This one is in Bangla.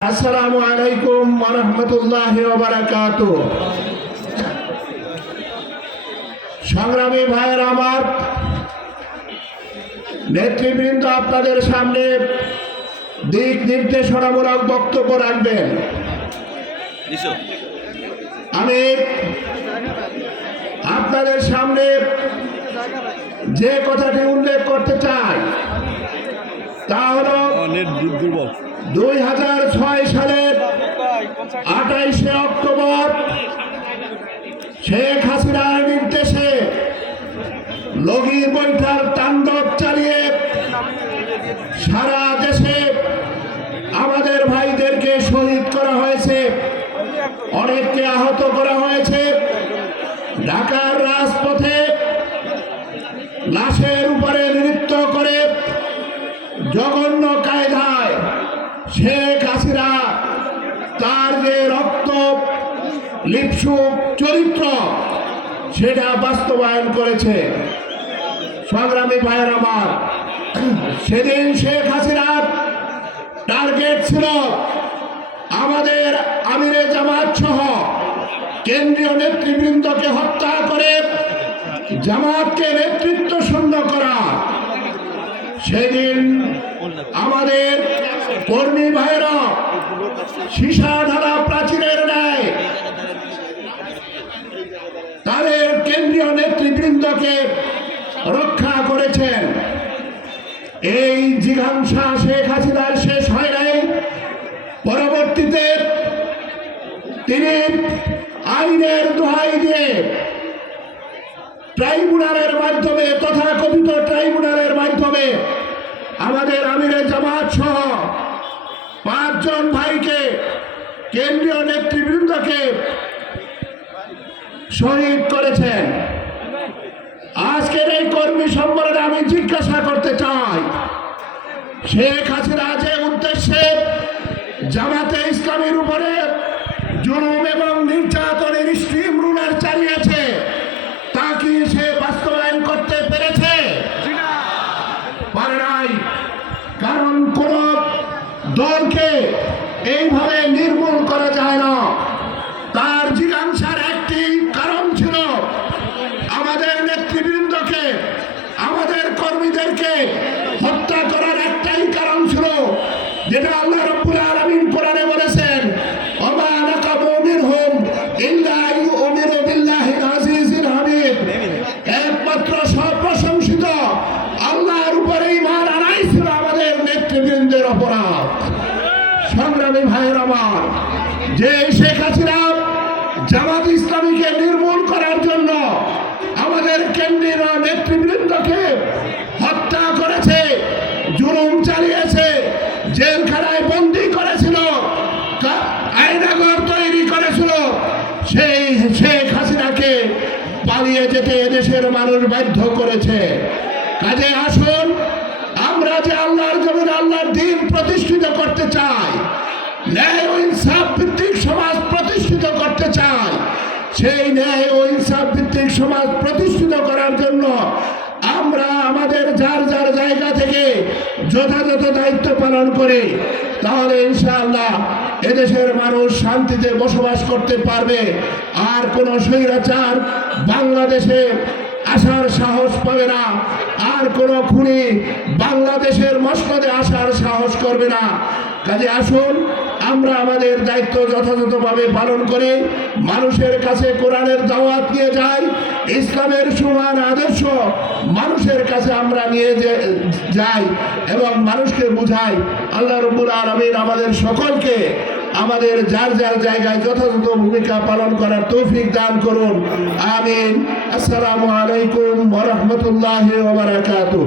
আসসালামু আলাইকুম রহমতুল্লাহ বারাকাত সংগ্রামী ভাইয়ের আমার নেতৃবৃন্দ আপনাদের সামনে দিক নির্দেশনামূলক বক্তব্য রাখবেন। আমি আপনাদের সামনে যে কথাটি উল্লেখ করতে চাই তা হলো দুই হাজার সালের আঠাইশে অক্টোবর শেখ হাসিনার নির্দেশে লগি বৈঠার তাণ্ডব চালিয়ে সারা দেশে আমাদের ভাইদেরকে শহীদ করা হয়েছে, অনেককে আহত করা হয়েছে। ঢাকার রাজপথে লাশের উপরে নৃত্য করে জঘন্য কায়দায় শেখ হাসিনা তার যে রক্ত চরিত্র, সেটা বাস্তবায়ন করেছে। সংগ্রামী ভাইয়ের আমার সেদিন শেখ হাসিনার টার্গেট ছিল আমাদের আমিরে জামাত সহ কেন্দ্রীয় নেতৃবৃন্দকে হত্যা করে জামাতকে নেতৃত্ব শূন্য করা। সেদিন আমাদের কর্মী ভাইরা সীসা প্রাচীরের ন্যায় তাদের কেন্দ্রীয় নেতৃবৃন্দকে রক্ষা করেছেন। এই জিঘাংসা শেখ হাসিনার শেষ হয় নাই। পরবর্তীতে তিনি আইনের দোহাই দিয়ে ট্রাইব্যুনালের মাধ্যমে, তথাকথিত ট্রাইব্যুনালের মাধ্যমে আমাদের আমিরের জামাত সহ পাঁচজন ভাইকে, কেন্দ্রীয় নেতৃবৃন্দকে শহীদ করেছেন। আজকের এই কর্মী সম্মেলনে আমি জিজ্ঞাসা করতে চাই, শেখ হাসিনা যে উদ্দেশ্যে জামাতে ইসলামের উপরে জুলুম এবং নির্যাতনের স্ট্রিম রুলার চালিয়েছে, তা কি সে বাস্তবায়ন করতে পেরেছে? পারে নাই। কারণ কোন দলকে এইভাবে নির্মূল করা যায় না তার জিজ্ঞাসার একটি কারণ ছিল আমাদের নেতৃবৃন্দকে আমাদের কর্মীদেরকে হত্যা করার একটাই কারণ ছিল যেটা আল্লাহ রব্বুল আলামিন কোরআনে বলেছেন, ওমা নাকামু মিনহুম ইল্লা ইউমিনু বিল্লাহিল আজিজিল হামিদ। একমাত্র সপ্রশংসিত আল্লাহর উপরে ইমান আনাই ছিল আমাদের নেতৃবৃন্দের অপরাধ। সংগ্রামী ভাইয়ের আমার, যে শেখ হাসিনা জামাত ইসলামীকে নির্মূল করার জন্য আমাদের কেন্দ্রীয় নেতৃবৃন্দকে হত্যা করেছে জুলুম চালিয়েছে জেলখানায় বন্দি করেছিল কা- আয়নাগর তৈরি করেছিল সেই শেখ হাসিনাকে পালিয়ে যেতে এদেশের মানুষ বাধ্য করেছে। কাজে আসুন, আমরা যে আল্লাহর জমিন, আল্লাহর দিন প্রতিষ্ঠিত করতে চাই, ন্যায় ও ইনসাফ ভিত্তিক সমাজ প্রতিষ্ঠিত করতে চাই, সেই ন্যায় ও ইনসাফ ভিত্তিক সমাজ প্রতিষ্ঠিত করার জন্য আমরা আমাদের যার যার জায়গা থেকে যথাযথ দায়িত্ব পালন করি, তাহলে ইনশাআল্লাহ এদেশের মানুষ শান্তিতে বসবাস করতে পারবে। আর কোনো স্বৈরাচার বাংলাদেশে আসার সাহস পাবে না। আর কোনো খুনি বাংলাদেশের মসনদে আসার সাহস করবে না। কাজে আসুন আমরা আমাদের দায়িত্ব যথাযথভাবে পালন করি মানুষের কাছে কোরআনের দাওয়াত নিয়ে যাই, ইসলামের সমান আদর্শ মানুষের কাছে আমরা নিয়ে যাই এবং মানুষকে বুঝাই। আল্লাহ রব্বুল আলমিন আমাদের সকলকে আমাদের যার যার জায়গায় যথাযথ ভূমিকা পালন করার তৌফিক দান করুন। আমিন। আসসালামু আলাইকুম ওরহমতুল্লাহ বারাকাতুহ।